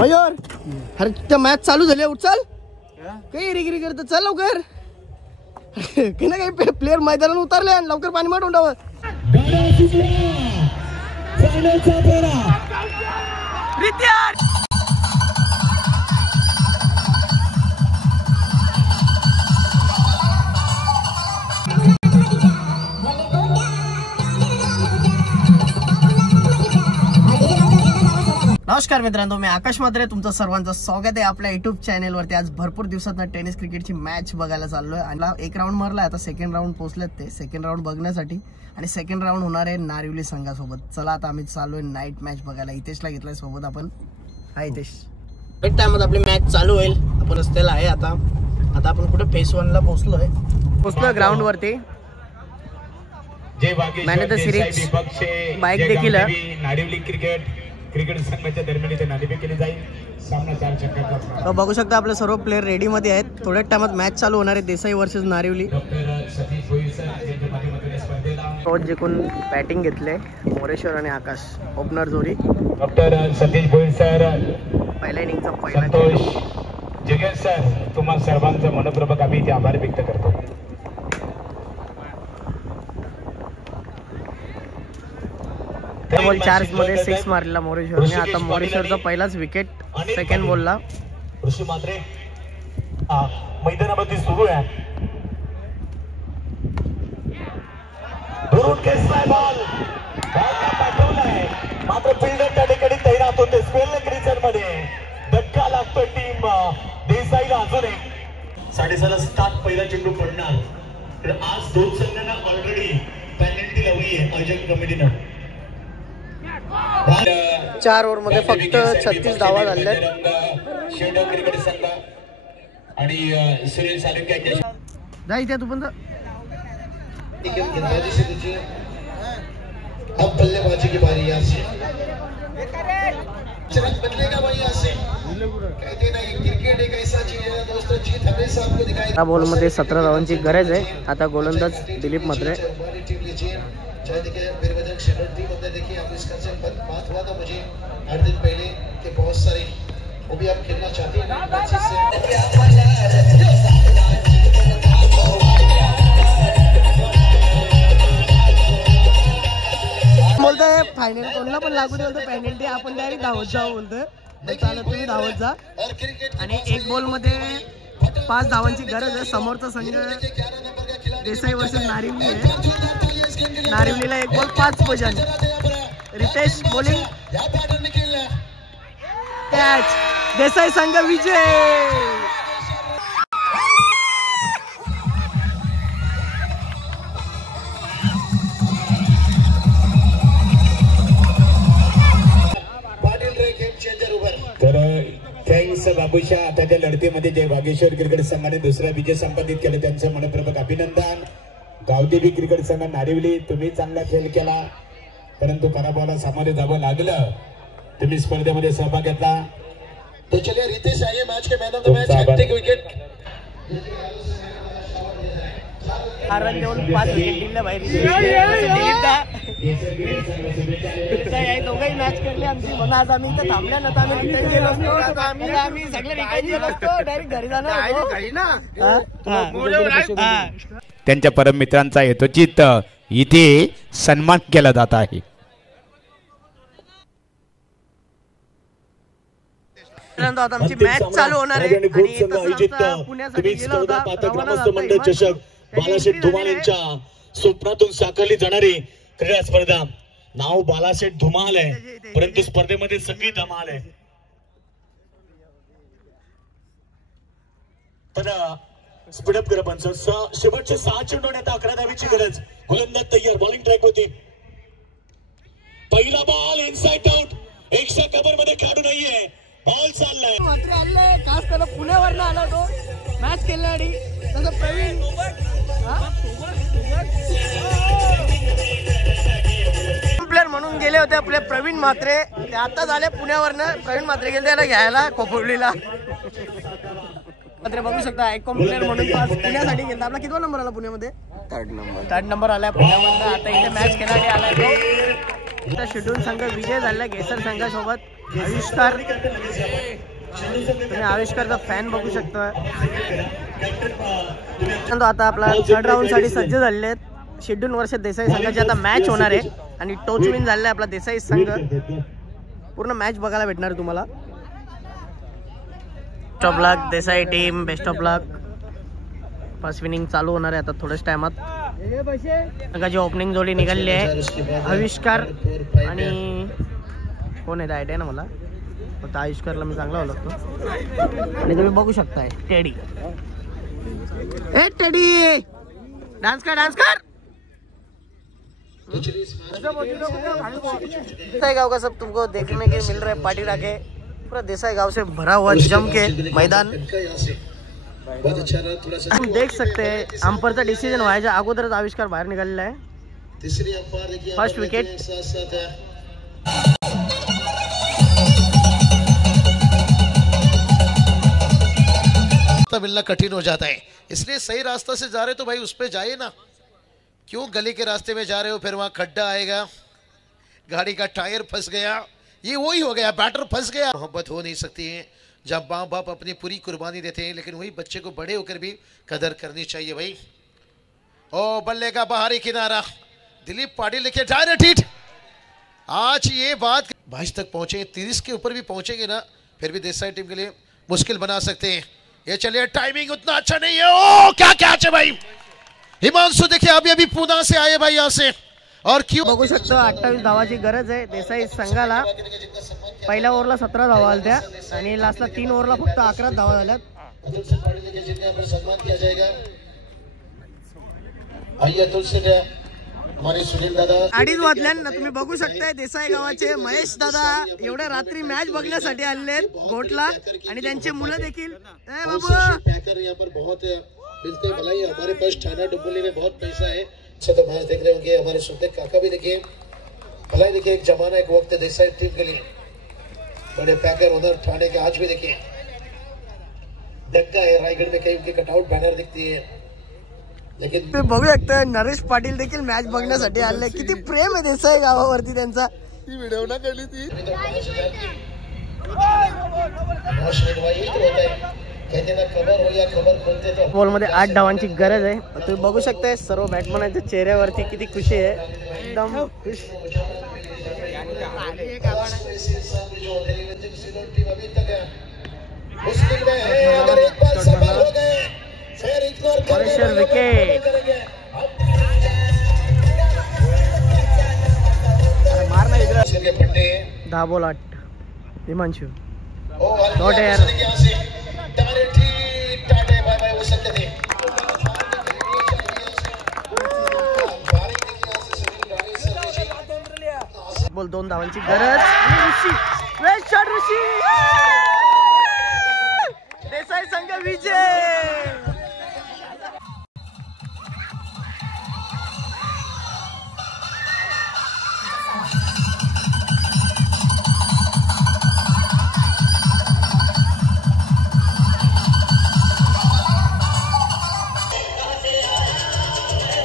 मयूर अरे त्या मॅच चालू झाली उचल काही रिगिरी करत चल लवकर काही ना काही प्लेयर मैदानात उतरले आणि लवकर पाणी मारून टाव नमस्कार मित्रांनो, मी आकाश म्हात्रे तुमचं सर्वांचं स्वागत आहे आपल्या युट्यूब चॅनलवरती। आज भरपूर दिवसातनं टेनिस क्रिकेटची मॅच बघायला चाललोय आणि एक राऊंड मारला, आता सेकंड राऊंड पोहोचलेत ते सेकंड राऊंड बघण्यासाठी आणि सेकंड राऊंड होणार आहे नारिवली संघासोबत। चला आता आम्ही चाललोय नाईट मॅच बघायला। हितेशला घेतलाय सोबत आपण। हाय हितेश, एक टाइमात आपली मॅच चालू होईल। आपण रस्त्याला आहे आता आपण कुठे फेस 1 ला पोहोचलोय ग्राउंड वरती। मॅनेजर सिरीज बाईक देखील नारिवली क्रिकेट संघाच्या दरम्यान इथे नाणेफेक केली जाईल। सामना 4 षटकांचा। बघू शकता आपले सर्व प्लेयर रेडी मध्ये आहेत। थोड्याच टाइमात मॅच चालू होणार आहे देसाई वर्सेस नारिवली। टॉस जिंकून बॅटिंग घेतले मोरेश्वर आणि आकाश, ओपनर जोडी। डॉक्टर सतीश भोईर सर पहिल्या इनिंगचा पहिला संतोष जगेश सर, तुम्हा सर्वांचा मनपूर्वक आम्ही इथे आभार व्यक्त करतो। बॉल 4 मध्ये 6 मारलेला मोरेश्वरने। आता मोरेश्वरचा पहिलाच विकेट सेकंड बॉलला। ऋषी म्हात्रे मैदानामध्ये सुरू आहे। दुरून केसलाय बॉल पाठवलाय, मात्र फिल्डर त्या ठिकाणी तैनात होते। स्पेल क्रिकेट मध्ये धक्का लागतो टीम देसाईला। अजून एक 6:30 स्टार्ट पहिला चेंडू पडणार, तर आज दोन संघांना ऑलरेडी पेनल्टी लावली आहे आयोजक कमिटीनं। 4 ओव्हर मध्ये फक्त 36 धावा झाल्या। शेडो क्रिकेट संघ आणि सुनील सालुंके जाई त्या तू पण गेंदबाजी से नीचे। अब बल्लेबाजी की बारी यहाँ से चरक बदलेगा भाई यहाँ से। कहते ना ये क्रिकेट एक ऐसा चीज है दोस्तों, जीत हमेशा आपको दिखाई। या बॉल मध्ये 17 धावांची गरज आहे। आता गोलंदाज दिलीप म्हात्रे। चाहे देखिए बिरबजरंग शेडो टीम अपने देखिए आप इसका से बात हुआ था मुझे 8 दिन पहले कि बहुत सारे वो भी आप खेलना चाहते हैं बोलतोय फायनल कोणला पण लागू दे, बोलतो पेनल्टी आपण डायरेक्ट धावत जाऊ बोलतोय। चालत तुम्ही धावत जा आणि एक बॉल मध्ये 5 धावांची गरज आहे। समोरचा संघ देसाई वर्सेस नारिवली आहे। नारिवलीला 1 ball 5 position. Ritesh bowling catch, Desai संघ विजय। तर थँक्स बाबूशा। आताच्या लढतीमध्ये जय वागेश्वर क्रिकेट संघाने दुसरा विजय संपादित केले, त्यांचं मनपूर्वक अभिनंदन। गावदेवी क्रिकेट संघ नारिवली, तुम्ही चांगला खेळ केला, परंतु पराभवाला सामोरे जावं लागलं। तुम्ही स्पर्धेमध्ये सहभाग घेतला। तो चलिए रितेश आइए मैच के man of the match, hat-trick wicket. Run देऊन 5 विकेट दिले बाहेर। दोघंही मॅच खेळले आमची, म्हणून आज आम्ही इथं थांबल्या नव्हता। आम्ही रिटर्न गेलो असतो, आम्ही सगळे रिटर्न गेलो असतो, डायरेक्ट घरी जाणार। त्यांच्या परम मित्रांचा यथोचित इथे सन्मान केला जात आहे। आता आमची मॅच चालू होणार आहे आणि पुण्यासाठी गेला होता चषक बालाशेठ धुमाल यांच्या स्वप्नातून साकारली जाणारी क्रीडा स्पर्धा। नाव बालाशेठ धुमाल आहे, परंतु स्पर्धेमध्ये सगळी धमाल आहे। तर स्पीडअप करा पण शेवटचे 6 चेंडू आता 11 धावेची गरज। गोलंदाज तयार, बॉलिंग ट्रॅक होती। पहिला ball inside out, extra cover मध्ये खेळाडू नाहीये, बॉल चाललाय। मात्र आले खास त्याला पुण्यावरनं आला तो मॅच खेळण्यासाठी। तसं प्रवीण प्लेअर म्हणून गेले होते आपले प्रवीण म्हात्रे, ते आता झाले पुण्यावरनं। प्रवीण म्हात्रे गेले त्याला घ्यायला खोपोलीला। मात्र बघू शकता एक प्लेअर म्हणून पुण्यासाठी गेला। आपला कितवा नंबर आला पुण्यामध्ये? 3rd नंबर आलाय पुण्यामध्ये। आता इथे मॅच खेळायला आलाय तो। शेड्यूल संघ विजय झाला घेसर संघासोबत। आविष्कार, तुम्ही आविष्कारचा फॅन बघू शकता. आता आपला थर्ड राऊंड साठी सज्ज झालेले आहेत. शेड्यूल वर्ष देसाई संघाची आता मॅच होणार आहे आणि टॉस विन झालेला आहे आपला देसाई संघ. पूर्ण मॅच बघायला भेटणार आहे तुम्हाला. Best of luck Desai team, best of luck. First winning चालू होणार आहे आता थोड्याच टायमात. संघाची ओपनिंग जोडी निघालेली आहे. आविष्कार आणि कोण आहे आयडिया ना मला, फक्त आविष्कारला मी चांगला ओळखतो. आणि तुम्ही बघू शकताय टेडी. ए टेडी डांस कर, डांस कर. देसाई गांव का सब तुमको देखने के मिल रहा है. पार्टी राके पूरा देसाई गांव से भरा हुआ जम के मैदान हम देख सकते हैं. अंपायरचा डिसिजन व्हायच्या अगोदरच आविष्कार बाहेर निघालेला आहे. First wicket. मिलना कठिन हो जाता है, इसलिए सही रास्ता से जा रहे तो भाई उस पे जाइए ना. क्यों गली के रास्ते में जा रहे हो, फिर वहां खड्डा आएगा, गाड़ी का टायर फंस गया, ये वही हो गया, बैटर फंस गया. मोहब्बत हो नहीं सकती है जब माँ बाप अपनी पूरी कुर्बानी देते हैं, लेकिन वही बच्चे को बड़े होकर भी कदर करनी चाहिए भाई. ओ बल्ले का बाहरी किनारा, दिलीप पाटिल लिखे डायरेक्ट हिट. आज ये बात 22 तक पहुंचे, 30 के ऊपर भी पहुंचेंगे ना, फिर भी देसाई टीम के लिए मुश्किल बना सकते हैं. ये चलिए, टाइमिंग उतना अच्छा नहीं है. ओ क्या कैच है भाई. हिमांशु देखिए अभी अभी पुणे से आए भाई यहाँ से. और क्यों बघू शकतो 28 धावाची गरज आहे देसाई संघाला. पहिल्या ओव्हरला 17 धावा आल्या आणि लास्टला 3 ओव्हरला फक्त 11 धावा झाल्यात. अडीच वाजल्यान तुम्ही बघू शकताय देसाई गावाचे महेश दादा एवढ्या रात्री मॅच बघण्यासाठी आलेले आहेत गोटला, आणि त्यांचे मुलं देखील. बिल्कुल भलाई. हमारे पास ठाना डुम्बोली में बहुत पैसा है. अच्छा तो मैच देख रहे होंगे हमारे सुनते काका भी. देखिए भलाई, देखिए एक जमाना एक वक्त देसाई टीम के लिए बड़े पैकर ओनर ठाणे के. आज भी देखिए दंगा है रायगढ़ में, कहीं उनके कटआउट बैनर दिखती है. लेकिन तुम्ही बघू शकता नरेश पाटील देखील मॅच बघण्यासाठी आले. किती प्रेम आहे देसाई गावावरती त्यांचा. ही व्हिडिओ ना केली ती. बॉल मध्ये 8 धावांची गरज आहे. तुम्ही बघू शकताय सर्व बॅट्समॅनच्या चेहऱ्यावरती किती खुशी आहे, एकदम खुश. विकेट. दहा बॉल 8. Himanshu not air. बोल 2 धावांची गरज. वेस्ट शॉट ऋषी. देसाई संघ विजय.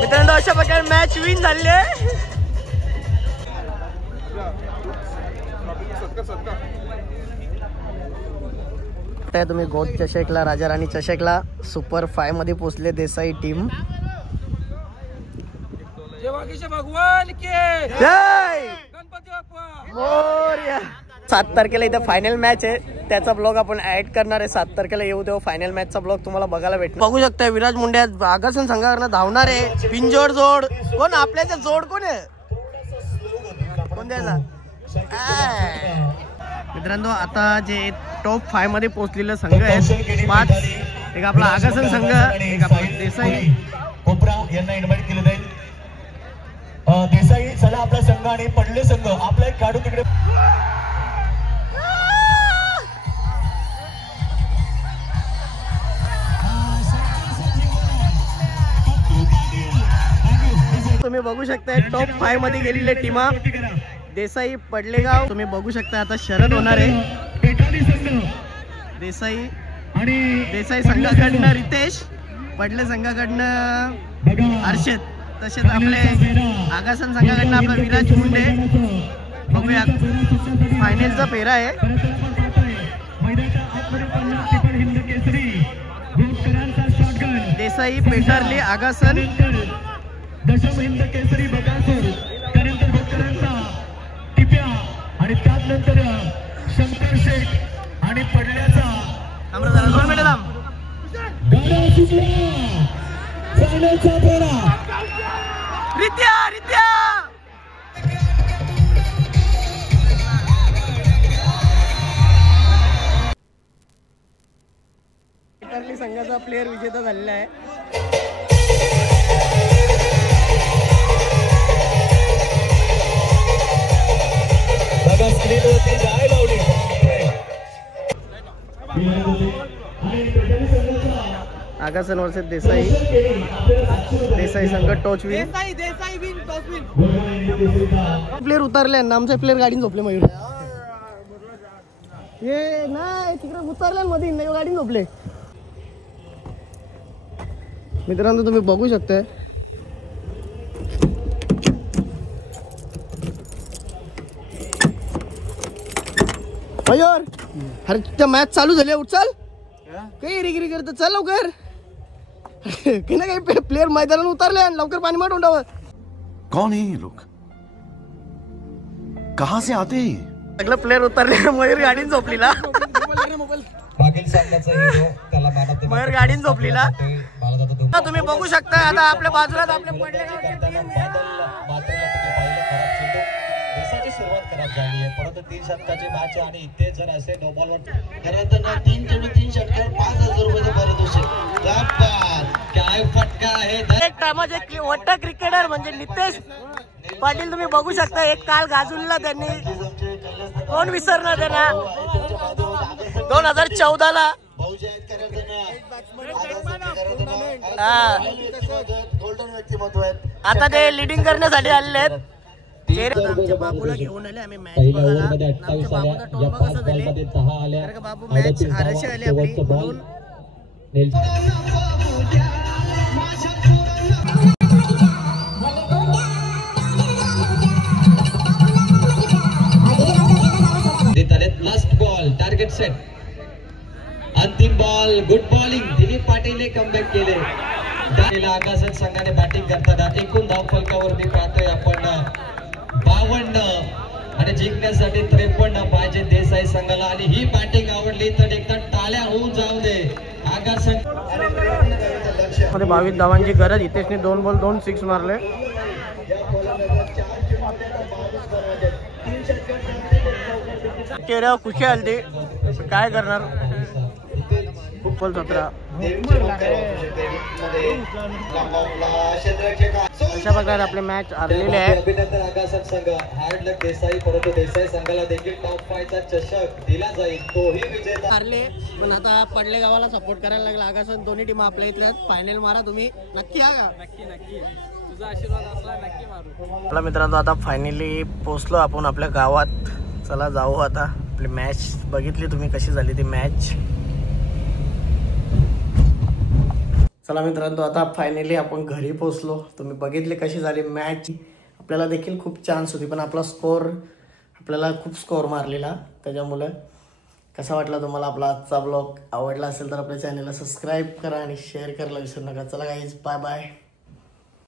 मित्रांनो अशा प्रकारे मॅच विन झाली आहे. तुम्ही गोट चषकला, राजा राणी चषकला सुपर 5 मध्ये पोहोचले देसाई टीम. भगवान के जय, गणपती बाप्पा मोरया. 7 तारखेला इथे फायनल मॅच आहे, त्याचा ब्लॉग आपण ऍड करणार आहे. 7 तारखेला येऊ तेव्हा फायनल मॅचचा ब्लॉग तुम्हाला बघायला भेटणार. बघू शकता विराज मुंडे आगासन संघावरनं धावणार आहे. बिनजोड जोड कोण आपल्याचा जोड कोण आहे, कोण द्यायचा. मित्रांनो आता जे टॉप 5 मध्ये पोहोचलेले संघ आहेत 5. एक आपला आगासन संघ, एक आपला देसाई कोपरा यांना इन्व्हाइट केलं जाईल. देसाई चला आपला संघ आणि पडले संघ आपला एक काढू तिकडे. तुम्ही बघू शकता टॉप 5 मध्ये गेलेले टीमा. देसाई पडलेगाव तुम्ही बघू शकता. आता शरद होणार आहे. देसाई संघाकडनं रितेश, पडले संघाकडनं हर्षद, तसेच आपले आगासन संघाकडनं आपला विराज मुंडे बघूया फायनलचा फेरा आहे. देसाई, पेटारली, आगासन, दशम हिंद केसरी बकासूर, त्यानंतर भोकरांचा टिप्या आणि त्यानंतर शंकर शेख आणि पडल्याचा गाडा सुटला. फायनलचा फेरा रित्या रित्या पेटारली संघाचा प्लेअर विजेता झालेला आहे. स्क्रीनवरती जाय लावली. आगासन वर्सेस देसाई. देसाई संघ टॉच विन. प्लेअर उतरले ना, आमचे प्लेअर गाडीन झोपले. मयूर हे नाही तिकडे उतरल्या मध्ये नाही, गाडीन झोपले. मित्रांनो तुम्ही बघू शकताय मयूर. अरे त्या मॅच चालू झाली, उचल काही रिगिरी करत चल लवकर. काही ना काही प्लेयर मैदानात उतरले आणि लवकर पाणी मारून टाव. कौन है ये लोग, कहां से आते हैं? सगळं प्लेयर उतरले. मयूर गाडीन झोपलीला. मागील सामन्याचा हिरो त्याला मानव मयूर गाडीन झोपलीला. तुम्ही बघू शकता आता आपल्या बाजूला आपले पडले. देशाची सुरुवात खराब झाली आहे, परंतु 3 षटकाची मॅच आणि इथे जर असे नो बॉलवर तर 3 षटकावर 5,000 रुपयाचं पारितोषिक. काय फटका आहे. एक टायमाचे मोठा क्रिकेटर म्हणजे नितेश पाटील तुम्ही बघू शकता. एक काल गाजवला त्यांनी, कोण विसरणार त्यांना. 2014ला गोल्डन व्यक्तिमत्व आहेत. आता ते लिडिंग करण्यासाठी आलेले आहेत. आमच्या बाबूला घेऊन आले आम्ही मॅच बघायला. आमच्या बाबूचा टोन बघा कसं झाले. कारण का बाबू मॅच हारायची आली आपली म्हणून. Last ball target set. अंतिम बॉल गुड बॉलिंग. दिलीप पाटीलने कमबॅक केले. आकाशात संघाने बॅटिंग करताना एकूण धावफलकावरती पाहतोय आपण 52 आणि जिंकण्यासाठी 53 पाहिजे देसाई संघाला. आणि ही बॅटिंग आवडली तर एकदा टाळ्या होऊन जाऊ दे. आकाश मध्ये 22 धावांची गरज. हितेशने 2 बॉल 2 6 मारले. चेहऱ्यावर खुशी आली, काय करणार. फुटबॉल 17 अशा प्रकारे आपले मॅच हरलेले आहे. अभिनंदन आकाशात संघ. हार्ड लक देसाई, परंतु देसाई संघाला देखील टॉप 5 चा चषक दिला जाईल. तोही विजेता हारले पण आता पडले गावाला सपोर्ट करायला लागला. आगासन दोन्ही टीम आपल्या इथल्या फायनल मारा तुम्ही. नक्की या का. नक्की तुझा आशीर्वाद असला नक्की मारू. चला मित्रांनो आता फायनली पोहोचलो आपण आपल्या गावात. चला जाऊ आता. आपली मॅच बघितली तुम्ही कशी झाली ती मॅच. चला मित्रांनो आता फायनली आपण घरी पोहोचलो. तुम्ही बघितले कशी झाली मॅच. आपल्याला देखील खूप चान्स होती पण आपल्याला खूप स्कोअर मारलेला. त्याच्यामुळे कसा वाटला तुम्हाला आपला आजचा ब्लॉग. आवडला असेल तर आपल्या चॅनलला सबस्क्राईब करा आणि शेअर करायला विसरू नका. चला गाईज बाय बाय.